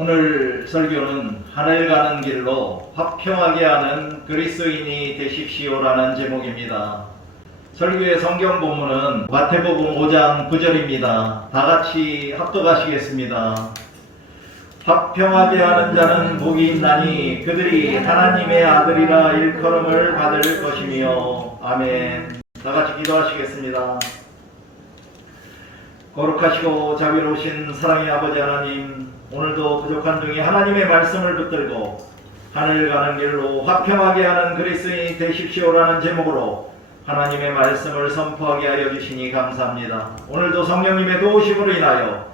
오늘 설교는 하늘 가는 길로 화평하게 하는 그리스도인이 되십시오라는 제목입니다. 설교의 성경 본문은 마태복음 5장 9절입니다. 다 같이 합독하시겠습니다. 화평하게 하는 자는 복이 있나니 그들이 하나님의 아들이라 일컬음을 받을 것이며. 아멘. 다 같이 기도하시겠습니다. 거룩하시고 자비로우신 사랑의 아버지 하나님, 오늘도 부족한 중에 하나님의 말씀을 붙들고 하늘 가는 길로 화평하게 하는 그리스도인이 되십시오라는 제목으로 하나님의 말씀을 선포하게 하여 주시니 감사합니다. 오늘도 성령님의 도우심으로 인하여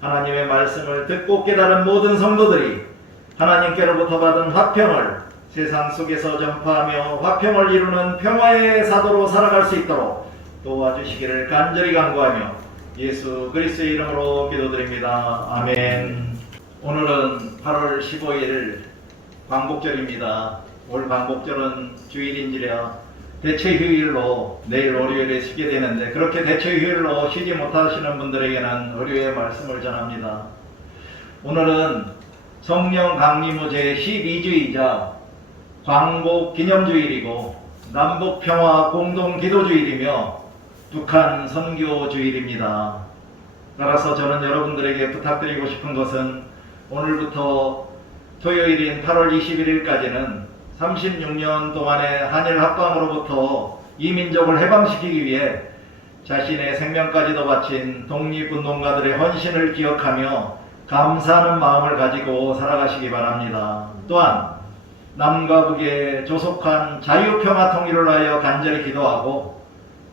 하나님의 말씀을 듣고 깨달은 모든 성도들이 하나님께로부터 받은 화평을 세상 속에서 전파하며 화평을 이루는 평화의 사도로 살아갈 수 있도록 도와주시기를 간절히 간구하며 예수 그리스도의 이름으로 기도드립니다. 아멘. 오늘은 8월 15일 광복절입니다. 올 광복절은 주일인지라 대체 휴일로 내일 월요일에 쉬게 되는데, 그렇게 대체 휴일로 쉬지 못하시는 분들에게는 월요일의 말씀을 전합니다. 오늘은 성령 강림후 제12주이자 광복 기념주일이고 남북 평화 공동 기도주일이며 북한 선교주일입니다. 따라서 저는 여러분들에게 부탁드리고 싶은 것은 오늘부터 토요일인 8월 21일까지는 36년 동안의 한일 합방으로부터 이 민족을 해방시키기 위해 자신의 생명까지도 바친 독립운동가들의 헌신을 기억하며 감사하는 마음을 가지고 살아가시기 바랍니다. 또한 남과 북의 조속한 자유평화 통일을 하여 간절히 기도하고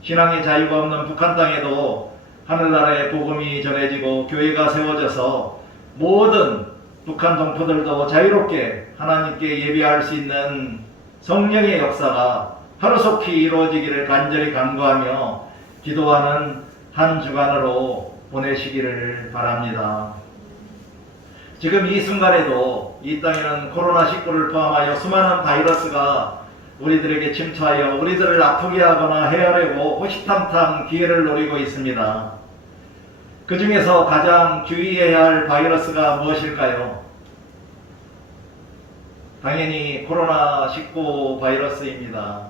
신앙의 자유가 없는 북한 땅에도 하늘나라의 복음이 전해지고 교회가 세워져서 모든 북한 동포들도 자유롭게 하나님께 예배할 수 있는 성령의 역사가 하루속히 이루어지기를 간절히 간구하며 기도하는 한 주간으로 보내시기를 바랍니다. 지금 이 순간에도 이 땅에는 코로나19를 포함하여 수많은 바이러스가 우리들에게 침투하여 우리들을 아프게 하거나 해하려고 호시탐탐 기회를 노리고 있습니다. 그 중에서 가장 주의해야 할 바이러스가 무엇일까요? 당연히 코로나19 바이러스입니다.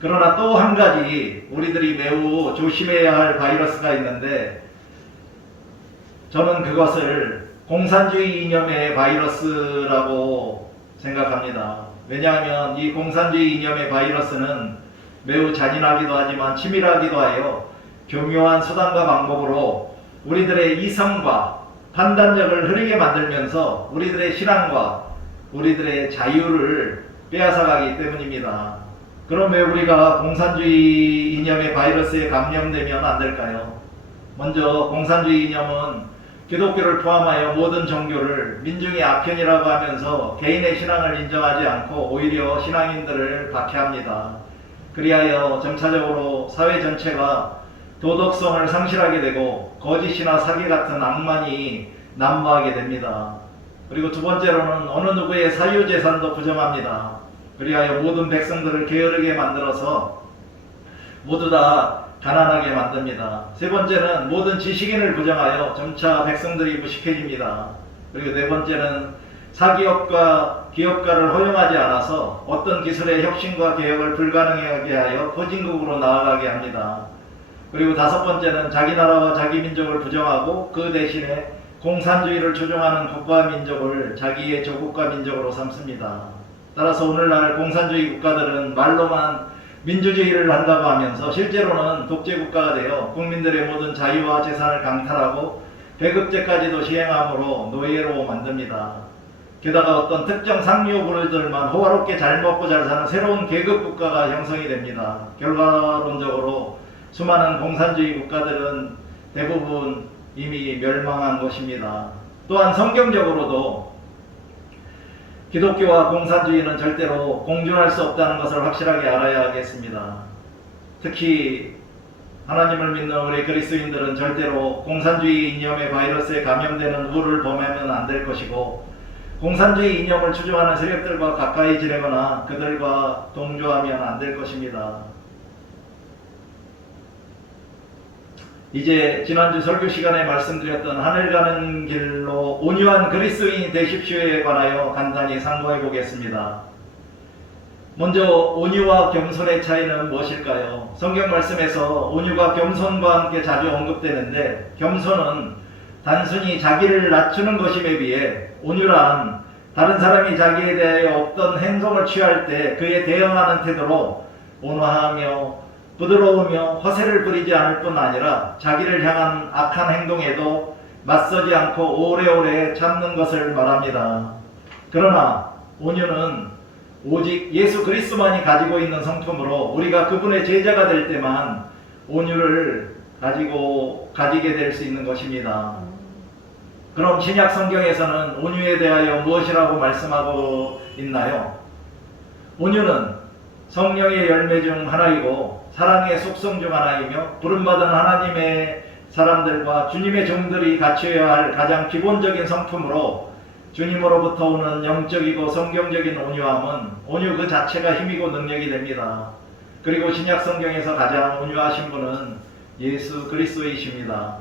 그러나 또 한 가지 우리들이 매우 조심해야 할 바이러스가 있는데, 저는 그것을 공산주의 이념의 바이러스라고 생각합니다. 왜냐하면 이 공산주의 이념의 바이러스는 매우 잔인하기도 하지만 치밀하기도 하여 교묘한 수단과 방법으로 우리들의 이성과 판단력을 흐리게 만들면서 우리들의 신앙과 우리들의 자유를 빼앗아가기 때문입니다. 그럼 왜 우리가 공산주의 이념의 바이러스에 감염되면 안 될까요? 먼저 공산주의 이념은 기독교를 포함하여 모든 종교를 민중의 아편이라고 하면서 개인의 신앙을 인정하지 않고 오히려 신앙인들을 박해합니다. 그리하여 점차적으로 사회 전체가 도덕성을 상실하게 되고 거짓이나 사기 같은 악만이 난무하게 됩니다. 그리고 두 번째로는 어느 누구의 사유재산도 부정합니다. 그리하여 모든 백성들을 게으르게 만들어서 모두 다 가난하게 만듭니다. 세 번째는 모든 지식인을 부정하여 점차 백성들이 무식해집니다. 그리고 네 번째는 사기업과 기업가를 허용하지 않아서 어떤 기술의 혁신과 개혁을 불가능하게 하여 후진국으로 나아가게 합니다. 그리고 다섯 번째는 자기 나라와 자기 민족을 부정하고 그 대신에 공산주의를 추종하는 국가와 민족을 자기의 조국과 민족으로 삼습니다. 따라서 오늘날 공산주의 국가들은 말로만 민주주의를 한다고 하면서 실제로는 독재국가가 되어 국민들의 모든 자유와 재산을 강탈하고 배급제까지도 시행함으로 노예로 만듭니다. 게다가 어떤 특정 상류 부류들만 호화롭게 잘 먹고 잘 사는 새로운 계급국가가 형성이 됩니다. 결과론적으로 수많은 공산주의 국가들은 대부분 이미 멸망한 것입니다. 또한 성경적으로도 기독교와 공산주의는 절대로 공존할 수 없다는 것을 확실하게 알아야 하겠습니다. 특히 하나님을 믿는 우리 그리스도인들은 절대로 공산주의 이념의 바이러스에 감염되는 우를 범하면 안 될 것이고, 공산주의 이념을 추종하는 세력들과 가까이 지내거나 그들과 동조하면 안 될 것입니다. 이제 지난주 설교 시간에 말씀드렸던 하늘 가는 길로 온유한 그리스도인이 되십시오에 관하여 간단히 상고해 보겠습니다. 먼저 온유와 겸손의 차이는 무엇일까요? 성경 말씀에서 온유가 겸손과 함께 자주 언급되는데, 겸손은 단순히 자기를 낮추는 것임에 비해 온유란 다른 사람이 자기에 대하여 어떤 행동을 취할 때 그에 대응하는 태도로 온화하며 부드러우며 허세를 부리지 않을 뿐 아니라 자기를 향한 악한 행동에도 맞서지 않고 오래오래 참는 것을 말합니다. 그러나 온유는 오직 예수 그리스도만이 가지고 있는 성품으로 우리가 그분의 제자가 될 때만 온유를 가지게 될 수 있는 것입니다. 그럼 신약 성경에서는 온유에 대하여 무엇이라고 말씀하고 있나요? 온유는 성령의 열매 중 하나이고 사랑의 속성 중 하나이며 부름받은 하나님의 사람들과 주님의 종들이 갖춰야 할 가장 기본적인 성품으로 주님으로부터 오는 영적이고 성경적인 온유함은 온유 그 자체가 힘이고 능력이 됩니다. 그리고 신약 성경에서 가장 온유하신 분은 예수 그리스도이십니다.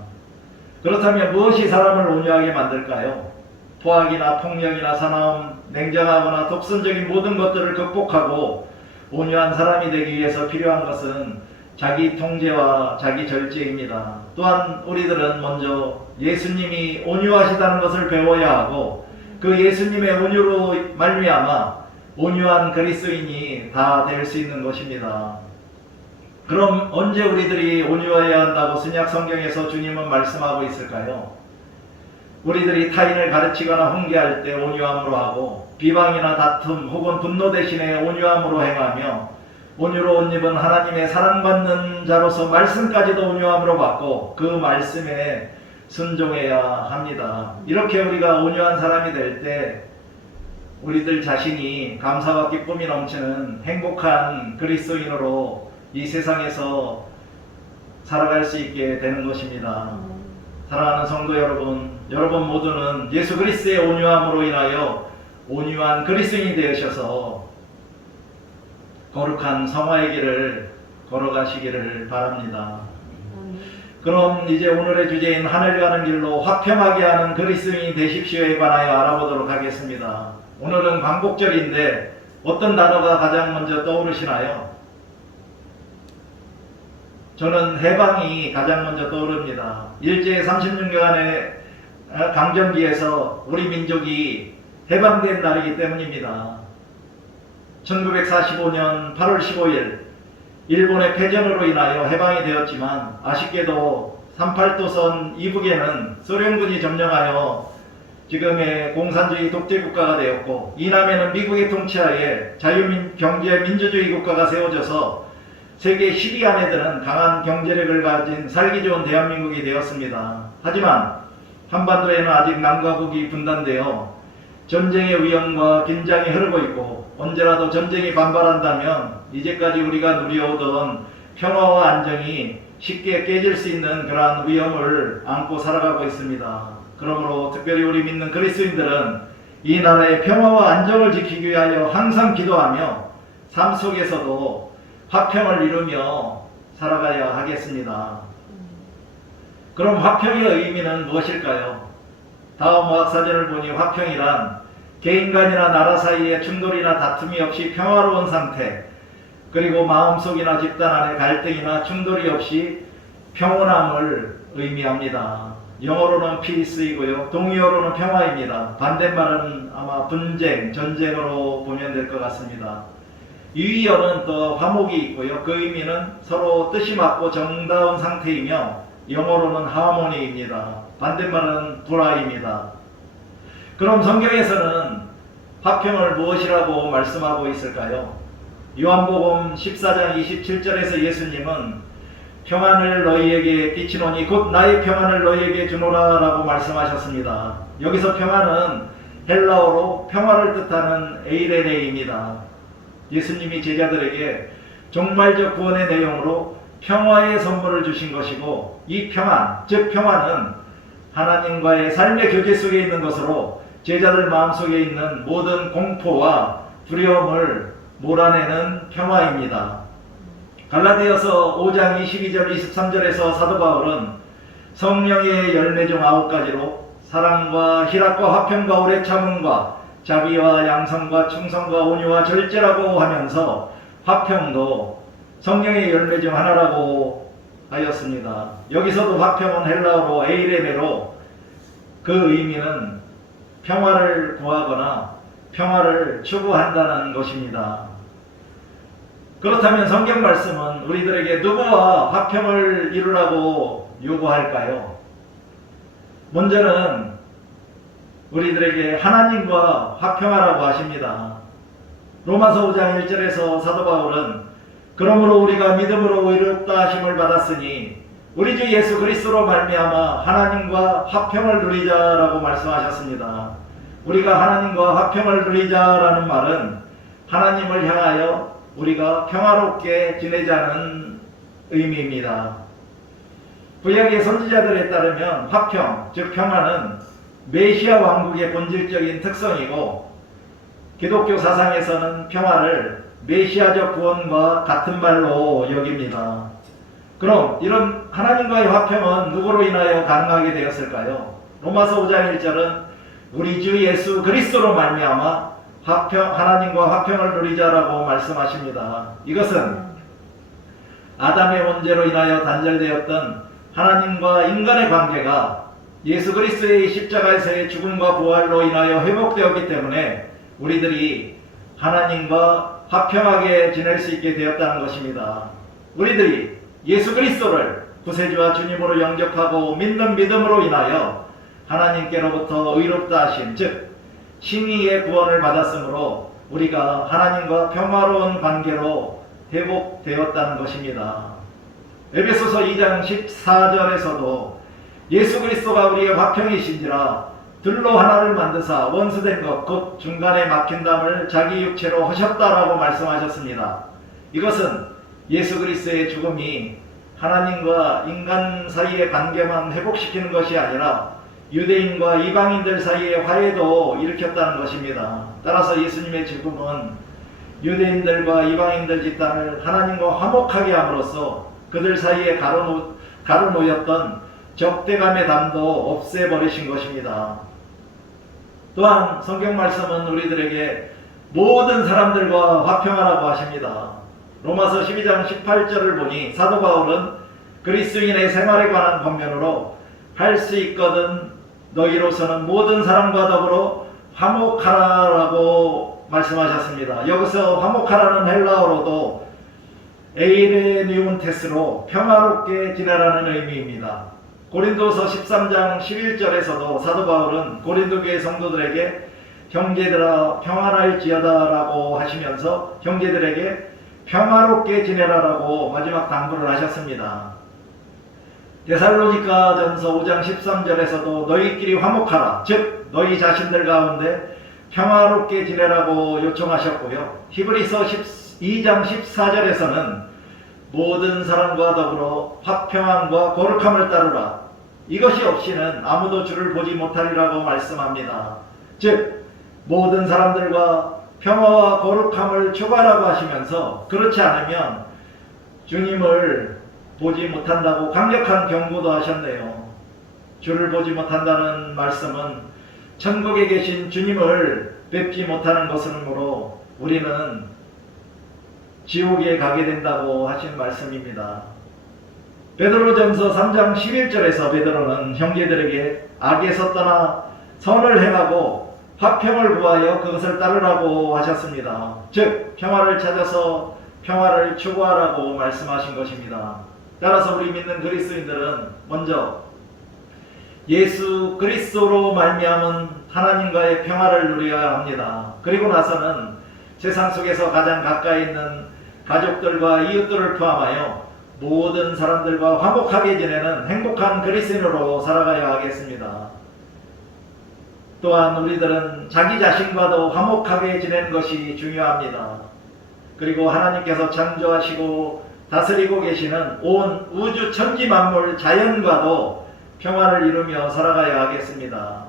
그렇다면 무엇이 사람을 온유하게 만들까요? 포악이나 폭력이나 사나움, 냉정하거나 독선적인 모든 것들을 극복하고 온유한 사람이 되기 위해서 필요한 것은 자기 통제와 자기 절제입니다. 또한 우리들은 먼저 예수님이 온유하시다는 것을 배워야 하고 그 예수님의 온유로 말미암아 온유한 그리스도인이 다 될 수 있는 것입니다. 그럼 언제 우리들이 온유해야 한다고 신약 성경에서 주님은 말씀하고 있을까요? 우리들이 타인을 가르치거나 훈계할 때 온유함으로 하고 비방이나 다툼 혹은 분노 대신에 온유함으로 행하며 온유로 옷 입은 하나님의 사랑받는 자로서 말씀까지도 온유함으로 받고 그 말씀에 순종해야 합니다. 이렇게 우리가 온유한 사람이 될 때 우리들 자신이 감사와 기쁨이 넘치는 행복한 그리스도인으로 이 세상에서 살아갈 수 있게 되는 것입니다. 사랑하는 성도 여러분, 여러분 모두는 예수 그리스도의 온유함으로 인하여 온유한 그리스도인이 되셔서 거룩한 성화의 길을 걸어가시기를 바랍니다. 그럼 이제 오늘의 주제인 하늘 가는 길로 화평하게 하는 그리스도인이 되십시오에 관하여 알아보도록 하겠습니다. 오늘은 광복절인데 어떤 단어가 가장 먼저 떠오르시나요? 저는 해방이 가장 먼저 떠오릅니다. 일제 36년간의 강점기에서 우리 민족이 해방된 날이기 때문입니다. 1945년 8월 15일 일본의 패전으로 인하여 해방이 되었지만 아쉽게도 38도선 이북에는 소련군이 점령하여 지금의 공산주의 독재국가가 되었고 이남에는 미국의 통치하에 자유경제 민주주의 국가가 세워져서 세계 10위 안에 드는 강한 경제력을 가진 살기 좋은 대한민국이 되었습니다. 하지만 한반도에는 아직 남과 북이 분단되어 전쟁의 위험과 긴장이 흐르고 있고 언제라도 전쟁이 반발한다면 이제까지 우리가 누려오던 평화와 안정이 쉽게 깨질 수 있는 그러한 위험을 안고 살아가고 있습니다. 그러므로 특별히 우리 믿는 그리스도인들은 이 나라의 평화와 안정을 지키기 위하여 항상 기도하며 삶 속에서도 화평을 이루며 살아가야 하겠습니다. 그럼 화평의 의미는 무엇일까요? 다음 어학사전을 보니 화평이란 개인 간이나 나라 사이의 충돌이나 다툼이 없이 평화로운 상태, 그리고 마음속이나 집단 안에 갈등이나 충돌이 없이 평온함을 의미합니다. 영어로는 peace이고요. 동의어로는 평화입니다. 반대말은 아마 분쟁, 전쟁으로 보면 될 것 같습니다. 유의어는 또 화목이 있고요. 그 의미는 서로 뜻이 맞고 정다운 상태이며 영어로는 harmony입니다. 반대말은 불화입니다. 그럼 성경에서는 화평을 무엇이라고 말씀하고 있을까요? 요한복음 14장 27절에서 예수님은 평안을 너희에게 끼치노니 곧 나의 평안을 너희에게 주노라 라고 말씀하셨습니다. 여기서 평안은 헬라어로 평화를 뜻하는 에이레네입니다. 예수님이 제자들에게 종말적 구원의 내용으로 평화의 선물을 주신 것이고 이 평안, 즉 평화는 하나님과의 삶의 교제 속에 있는 것으로 제자들 마음속에 있는 모든 공포와 두려움을 몰아내는 평화입니다. 갈라디아서 5장 22절 23절에서 사도 바울은 성령의 열매 중 9가지로 사랑과 희락과 화평과 오래 참음과 자비와 양성과 충성과 온유와 절제라고 하면서 화평도 성령의 열매 중 하나라고 하였습니다. 여기서도 화평은 헬라어로 에이레메로 그 의미는 평화를 구하거나 평화를 추구한다는 것입니다. 그렇다면 성경 말씀은 우리들에게 누구와 화평을 이루라고 요구할까요? 먼저는 우리들에게 하나님과 화평하라고 하십니다. 로마서 5장 1절에서 사도 바울은 그러므로 우리가 믿음으로 의롭다 하심을 받았으니 우리 주 예수 그리스도로 말미암아 하나님과 화평을 누리자라고 말씀하셨습니다. 우리가 하나님과 화평을 누리자라는 말은 하나님을 향하여 우리가 평화롭게 지내자는 의미입니다. 구약의 선지자들에 따르면 화평, 즉 평화는 메시아 왕국의 본질적인 특성이고 기독교 사상에서는 평화를 메시아적 구원과 같은 말로 여깁니다. 그럼 이런 하나님과의 화평은 누구로 인하여 가능하게 되었을까요? 로마서 5장 1절은 우리 주 예수 그리스도로 말미암아 하나님과 화평을 누리자라고 말씀하십니다. 이것은 아담의 문제로 인하여 단절되었던 하나님과 인간의 관계가 예수 그리스도의 십자가에서의 죽음과 부활로 인하여 회복되었기 때문에 우리들이 하나님과 화평하게 지낼 수 있게 되었다는 것입니다. 우리들이 예수 그리스도를 구세주와 주님으로 영접하고 믿는 믿음으로 인하여 하나님께로부터 의롭다 하심, 즉 칭의의 구원을 받았으므로 우리가 하나님과 평화로운 관계로 회복되었다는 것입니다. 에베소서 2장 14절에서도 예수 그리스도가 우리의 화평이신지라 들로 하나를 만드사 원수된 것 곧 중간에 막힌 담을 자기 육체로 하셨다라고 말씀하셨습니다. 이것은 예수 그리스도의 죽음이 하나님과 인간 사이의 관계만 회복시키는 것이 아니라 유대인과 이방인들 사이의 화해도 일으켰다는 것입니다. 따라서 예수님의 죽음은 유대인들과 이방인들 집단을 하나님과 화목하게 함으로써 그들 사이에 가로놓였던 적대감의 담도 없애버리신 것입니다. 또한 성경 말씀은 우리들에게 모든 사람들과 화평하라고 하십니다. 로마서 12장 18절을 보니 사도 바울은 그리스도인의 생활에 관한 권면으로 할 수 있거든 너희로서는 모든 사람과 더불어 화목하라라고 말씀하셨습니다. 여기서 화목하라는 헬라어로도 에이레니온테스로 평화롭게 지내라는 의미입니다. 고린도서 13장 11절에서도 사도 바울은 고린도 교회 성도들에게 형제들아 평안할지어다 라고 하시면서 형제들에게 평화롭게 지내라라고 마지막 당부를 하셨습니다. 데살로니가 전서 5장 13절에서도 너희끼리 화목하라, 즉 너희 자신들 가운데 평화롭게 지내라고 요청하셨고요. 히브리서 2장 14절에서는 모든 사람과 더불어 화평함과 거룩함을 따르라. 이것이 없이는 아무도 주를 보지 못하리라고 말씀합니다. 즉 모든 사람들과 평화와 거룩함을 추구하라고 하시면서 그렇지 않으면 주님을 보지 못한다고 강력한 경고도 하셨네요. 주를 보지 못한다는 말씀은 천국에 계신 주님을 뵙지 못하는 것으므로 우리는 지옥에 가게 된다고 하신 말씀입니다. 베드로전서 3장 11절에서 베드로는 형제들에게 악에서 떠나 선을 행하고 화평을 구하여 그것을 따르라고 하셨습니다. 즉 평화를 찾아서 평화를 추구하라고 말씀하신 것입니다. 따라서 우리 믿는 그리스도인들은 먼저 예수 그리스도로 말미암은 하나님과의 평화를 누려야 합니다. 그리고 나서는 세상 속에서 가장 가까이 있는 가족들과 이웃들을 포함하여 모든 사람들과 화목하게 지내는 행복한 그리스도인으로 살아가야 하겠습니다. 또한 우리들은 자기 자신과도 화목하게 지내는 것이 중요합니다. 그리고 하나님께서 창조하시고 다스리고 계시는 온 우주 천지 만물 자연과도 평화를 이루며 살아가야 하겠습니다.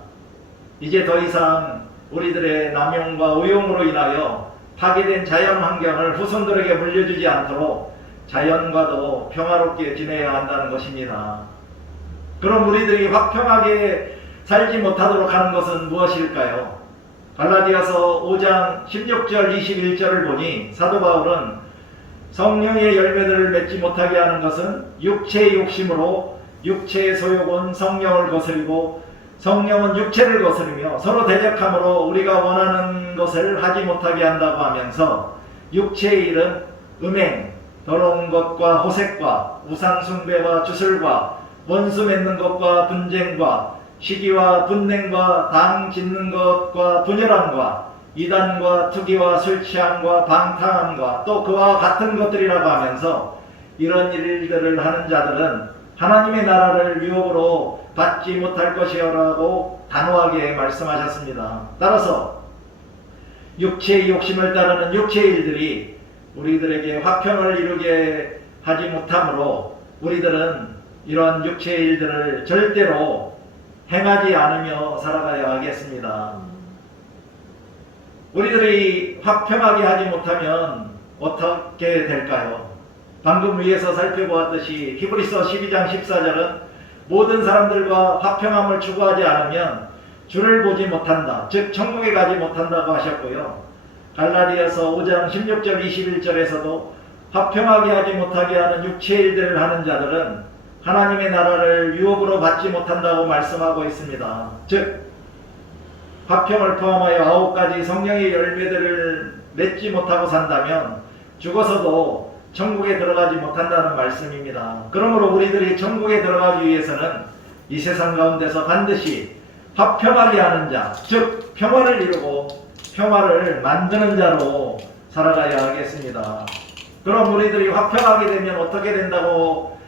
이제 더 이상 우리들의 남용과 의용으로 인하여 파괴된 자연 환경을 후손들에게 물려주지 않도록 자연과도 평화롭게 지내야 한다는 것입니다. 그럼 우리들이 화평하게 살지 못하도록 하는 것은 무엇일까요? 갈라디아서 5장 16절 21절을 보니 사도 바울은 성령의 열매들을 맺지 못하게 하는 것은 육체의 욕심으로 육체의 소욕은 성령을 거스리고 성령은 육체를 거스르며 서로 대적함으로 우리가 원하는 것을 하지 못하게 한다고 하면서 육체의 일은 음행, 더러운 것과 호색과 우상숭배와 주술과 원수 맺는 것과 분쟁과 시기와 분냉과 당 짓는 것과 분열함과 이단과 투기와 술취함과 방탕함과 또 그와 같은 것들이라고 하면서 이런 일들을 하는 자들은 하나님의 나라를 유업으로 받지 못할 것이라고 단호하게 말씀하셨습니다. 따라서 육체의 욕심을 따르는 육체의 일들이 우리들에게 화평을 이루게 하지 못하므로 우리들은 이런 육체의 일들을 절대로 행하지 않으며 살아가야 하겠습니다. 우리들이 화평하게 하지 못하면 어떻게 될까요? 방금 위에서 살펴보았듯이 히브리서 12장 14절은 모든 사람들과 화평함을 추구하지 않으면 주를 보지 못한다. 즉 천국에 가지 못한다고 하셨고요. 갈라디아서 5장 16절 21절에서도 화평하게 하지 못하게 하는 육체의 일들을 하는 자들은 하나님의 나라를 유업으로 받지 못한다고 말씀하고 있습니다. 즉 화평을 포함하여 9가지 성령의 열매들을 맺지 못하고 산다면 죽어서도 천국에 들어가지 못한다는 말씀입니다. 그러므로 우리들이 천국에 들어가기 위해서는 이 세상 가운데서 반드시 화평하게 하는 자, 즉 평화를 이루고 평화를 만드는 자로 살아가야 하겠습니다. 그럼 우리들이 화평하게 되면 어떻게 된다고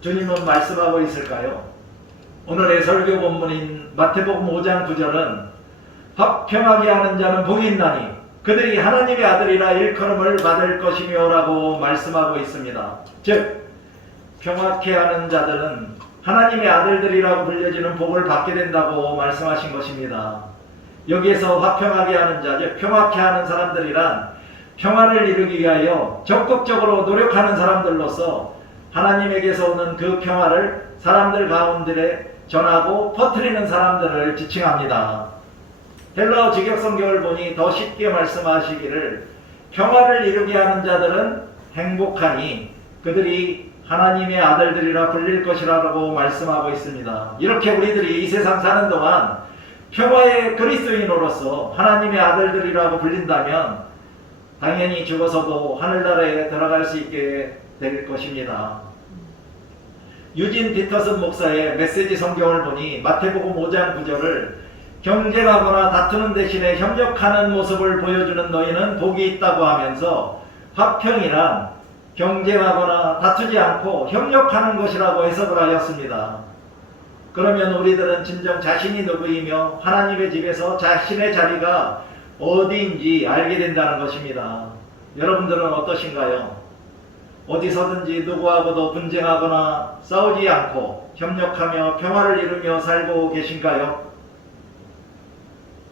주님은 말씀하고 있을까요? 오늘의 설교 본문인 마태복음 5장 9절은 화평하게 하는 자는 복이 있나니 그들이 하나님의 아들이라 일컬음을 받을 것이며 라고 말씀하고 있습니다. 즉 평화케 하는 자들은 하나님의 아들들이라고 불려지는 복을 받게 된다고 말씀하신 것입니다. 여기에서 화평하게 하는 자, 즉 평화케 하는 사람들이란 평화를 이루기 위하여 적극적으로 노력하는 사람들로서 하나님에게서 오는 그 평화를 사람들 가운데 전하고 퍼뜨리는 사람들을 지칭합니다. 헬라어 직역성경을 보니 더 쉽게 말씀하시기를 평화를 이루게 하는 자들은 행복하니 그들이 하나님의 아들들이라 불릴 것이라고 말씀하고 있습니다. 이렇게 우리들이 이 세상 사는 동안 평화의 그리스도인으로서 하나님의 아들들이라고 불린다면 당연히 죽어서도 하늘나라에 들어갈 수 있게 될 것입니다. 유진 피터슨 목사의 메시지 성경을 보니 마태복음 5장 9절을 경쟁하거나 다투는 대신에 협력하는 모습을 보여주는 너희는 복이 있다고 하면서 화평이란 경쟁하거나 다투지 않고 협력하는 것이라고 해석을 하였습니다. 그러면 우리들은 진정 자신이 누구이며 하나님의 집에서 자신의 자리가 어디인지 알게 된다는 것입니다. 여러분들은 어떠신가요? 어디서든지 누구하고도 분쟁하거나 싸우지 않고 협력하며 평화를 이루며 살고 계신가요?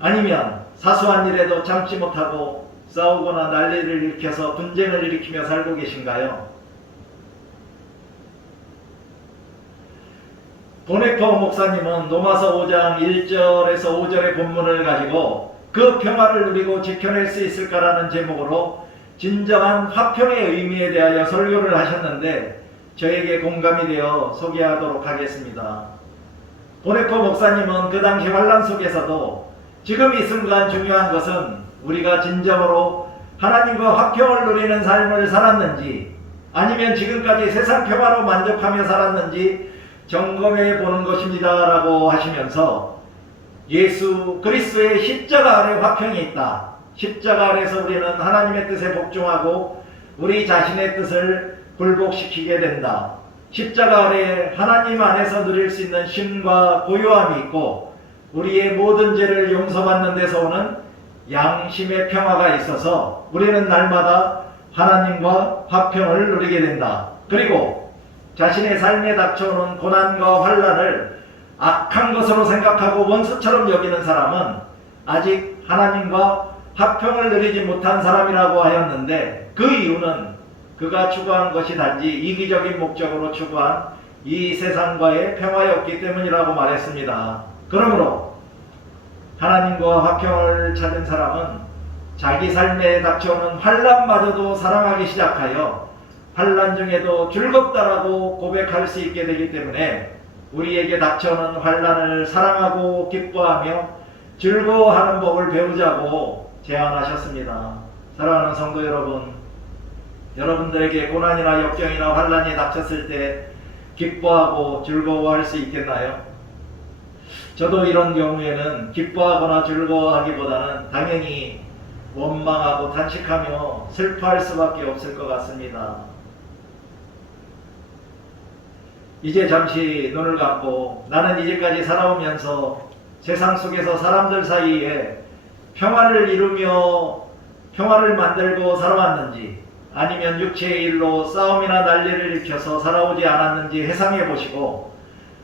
아니면 사소한 일에도 참지 못하고 싸우거나 난리를 일으켜서 분쟁을 일으키며 살고 계신가요? 보네퍼 목사님은 로마서 5장 1절에서 5절의 본문을 가지고 그 평화를 누리고 지켜낼 수 있을까라는 제목으로 진정한 화평의 의미에 대하여 설교를 하셨는데 저에게 공감이 되어 소개하도록 하겠습니다. 보네퍼 목사님은 그 당시 환란 속에서도 지금 이 순간 중요한 것은 우리가 진정으로 하나님과 화평을 누리는 삶을 살았는지 아니면 지금까지 세상 평화로 만족하며 살았는지 점검해 보는 것입니다 라고 하시면서 예수 그리스도의 십자가 아래 화평이 있다. 십자가 아래서 우리는 하나님의 뜻에 복종하고 우리 자신의 뜻을 굴복시키게 된다. 십자가 아래 하나님 안에서 누릴 수 있는 쉼과 고요함이 있고 우리의 모든 죄를 용서받는 데서 오는 양심의 평화가 있어서 우리는 날마다 하나님과 화평을 누리게 된다. 그리고 자신의 삶에 닥쳐오는 고난과 환난을 악한 것으로 생각하고 원수처럼 여기는 사람은 아직 하나님과 화평을 누리지 못한 사람이라고 하였는데 그 이유는 그가 추구한 것이 단지 이기적인 목적으로 추구한 이 세상과의 평화였기 때문이라고 말했습니다. 그러므로 하나님과 화평을 찾은 사람은 자기 삶에 닥쳐오는 환난마저도 사랑하기 시작하여 환난 중에도 즐겁다라고 고백할 수 있게 되기 때문에 우리에게 닥쳐오는 환난을 사랑하고 기뻐하며 즐거워하는 법을 배우자고 제안하셨습니다. 사랑하는 성도 여러분, 여러분들에게 고난이나 역경이나 환난이 닥쳤을 때 기뻐하고 즐거워할 수 있겠나요? 저도 이런 경우에는 기뻐하거나 즐거워하기보다는 당연히 원망하고 탄식하며 슬퍼할 수밖에 없을 것 같습니다. 이제 잠시 눈을 감고 나는 이제까지 살아오면서 세상 속에서 사람들 사이에 평화를 이루며 평화를 만들고 살아왔는지, 아니면 육체의 일로 싸움이나 난리를 일으켜서 살아오지 않았는지 회상해 보시고,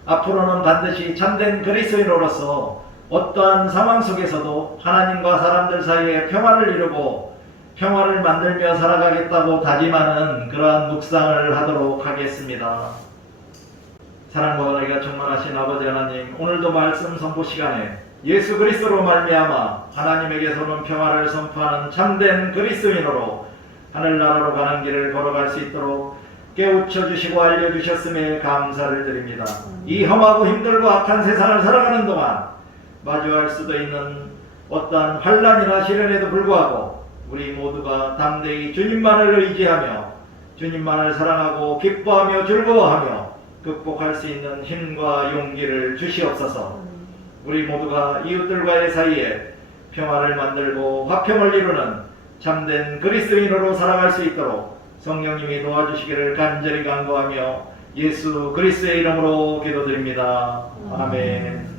앞으로는 반드시 참된 그리스도인으로서 어떠한 상황 속에서도 하나님과 사람들 사이에 평화를 이루고 평화를 만들며 살아가겠다고 다짐하는 그러한 묵상을 하도록 하겠습니다. 사랑과 은혜가 충만하신 아버지 하나님, 오늘도 말씀 선포 시간에 예수 그리스도로 말미암아 하나님에게서는 평화를 선포하는 참된 그리스도인으로 하늘나라로 가는 길을 걸어갈 수 있도록 깨우쳐 주시고 알려주셨음에 감사를 드립니다. 이 험하고 힘들고 악한 세상을 살아가는 동안 마주할 수도 있는 어떠한 환난이나 시련에도 불구하고 우리 모두가 담대히 주님만을 의지하며 주님만을 사랑하고 기뻐하며 즐거워하며 극복할 수 있는 힘과 용기를 주시옵소서. 우리 모두가 이웃들과의 사이에 평화를 만들고 화평을 이루는 참된 그리스도인으로 살아갈 수 있도록 성령님이 도와주시기를 간절히 간구하며 예수 그리스도의 이름으로 기도드립니다. 아멘.